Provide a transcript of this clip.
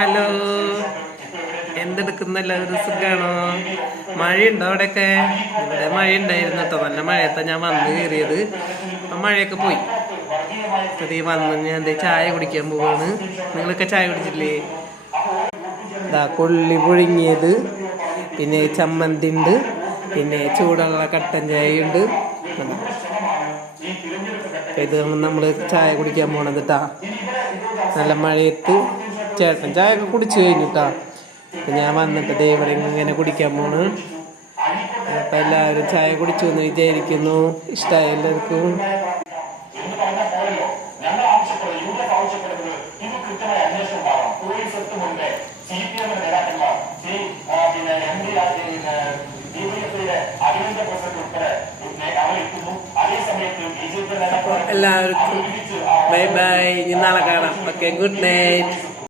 Hello, എന്തെടുക്കുന്ന എല്ലാവരും സുഖാണോ? മഴയുണ്ടോ അവിടെയൊക്കെ? ഇവിടെ മഴയുണ്ടായിരുന്നു കേട്ടോ. നല്ല മഴയത്താണ് ഞാൻ വന്ന് കയറിയത്. അപ്പം മഴയൊക്കെ പോയി. അതേ വന്ന് ഞാൻ ചായ കുടിക്കാൻ പോവാണ്. നിങ്ങളൊക്കെ ചായ കുടിച്ചില്ലേ? ഇതാ കൊള്ളി പുഴുങ്ങിയത്, പിന്നെ ചമ്മന്തി ഉണ്ട്, പിന്നെ ചൂടുള്ള കട്ടൻ ചായ ഉണ്ട്. ഇത് നമ്മൾ ചായ കുടിക്കാൻ പോണത് കേട്ടാ. നല്ല മഴയത്ത് ചേട്ടൻ ചായ ഒക്കെ കുടിച്ചു കഴിഞ്ഞിട്ടാ. ഞാൻ വന്നിട്ട് ഇവിടെ ഇങ്ങനെ കുടിക്കാൻ പോണ്. അപ്പം എല്ലാവരും ചായ കുടിച്ചു എന്ന് വിചാരിക്കുന്നു. ഇഷ്ടമായി എല്ലാവർക്കും. എല്ലാവർക്കും ബൈ ബൈ. ഇനി നാളെ കാണാം. Okay, good night.